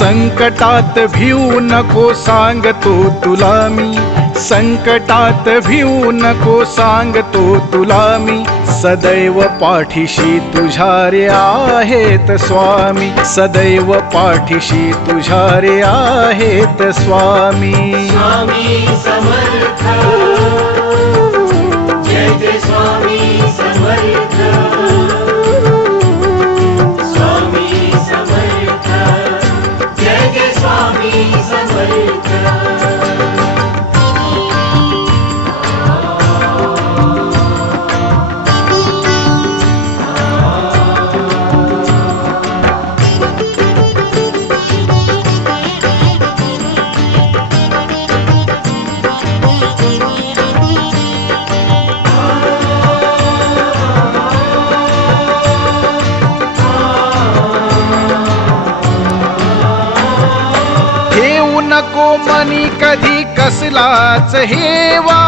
संकटात भिऊ नको सांगतो तुला मी, संकटात भिऊ नको सांगतो तुला मी, सदैव पाठीशी तुझ्या रे आहेत स्वामी, सदैव पाठीशी तुझ्या रे आहेत स्वामी. स्वामी समर्थ, जय जय स्वामी समर्थ, स्वामी समर्थ, जय जय स्वामी समर्थ. नको मनी कधी कसलाच हेवा,